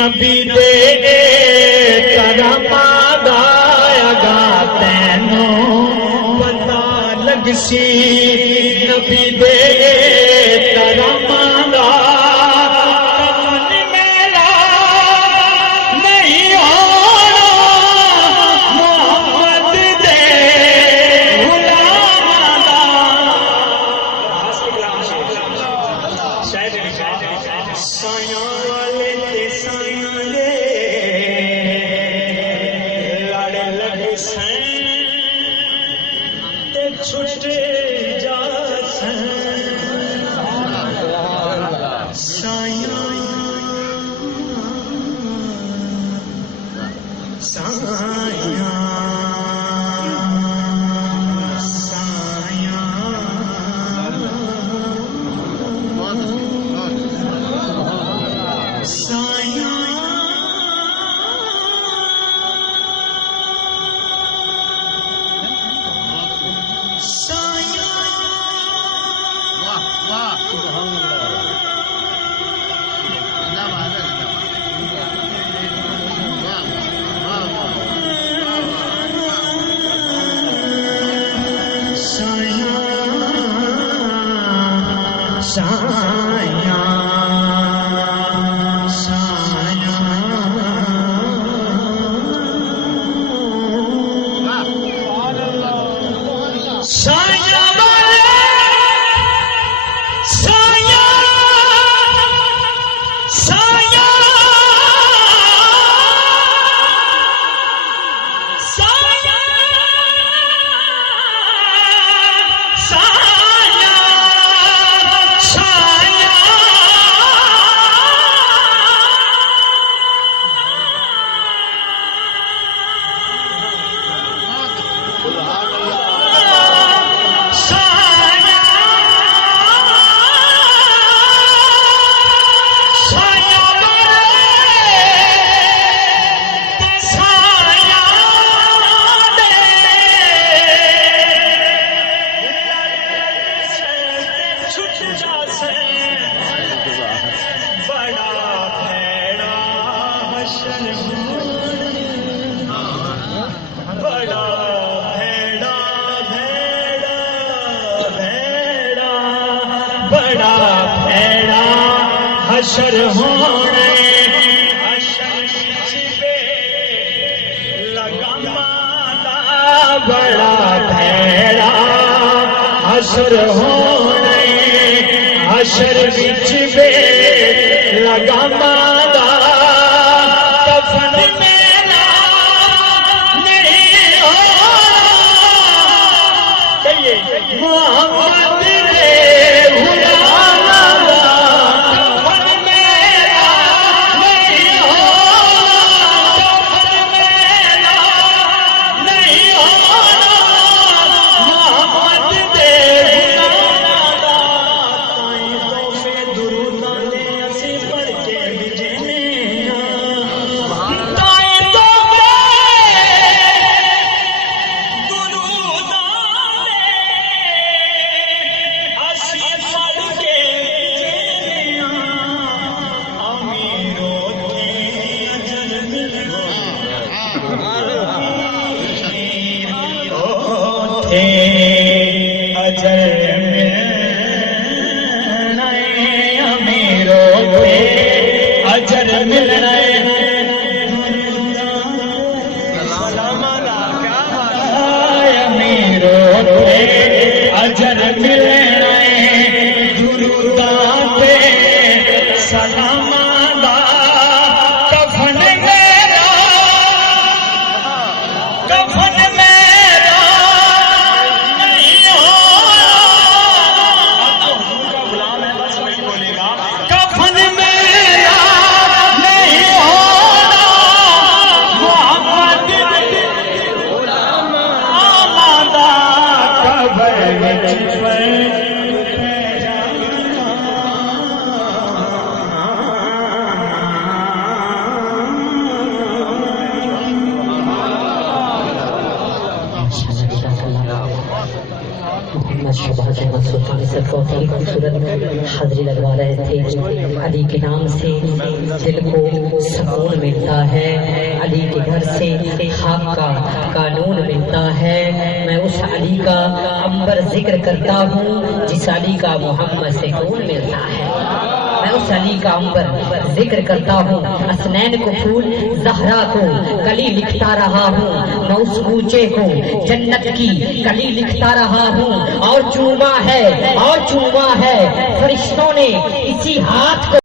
नबी दे करमादा अगा तैनू पता लगसी नबी दे करमादा मेरा नहीं होना मोहम्मद दे गुलामादा साया वाले ते साया ले लड़ लगे सैन ते छुटे जा साया साया बड़ा भैड़ा हशर होने लगा माता बड़ा भैड़ा हशर होने हशर बिच बे लगा माता कफन मेरा नहीं हो मोहम्मद से अजर मिलना अमीरों से अजर मिलना अमीरों से अजर मिलना दुरूदां ते सलामां दा कफन मेरा कफन मेरा नहीं होना कफन मेरा नहीं होना मोहम्मद आमादा कबर विच खूबसूरत हाजिरी लगवा रहे थे। अली के नाम से दिल को सुकून मिलता है, अली के घर से हक का कानून मिलता है। मैं उस अली का अंबर जिक्र करता हूँ जिस अली का मोहम्मद से कौन मिलता है। मैं उस अली का अंबर जिक्र करता हूँ, असनैन को फूल जहरा को कली लिखता रहा हूँ, मैं उस कूचे को जन्नत की कली लिखता रहा हूँ। और चूमा है फरिश्तों ने इसी हाथ को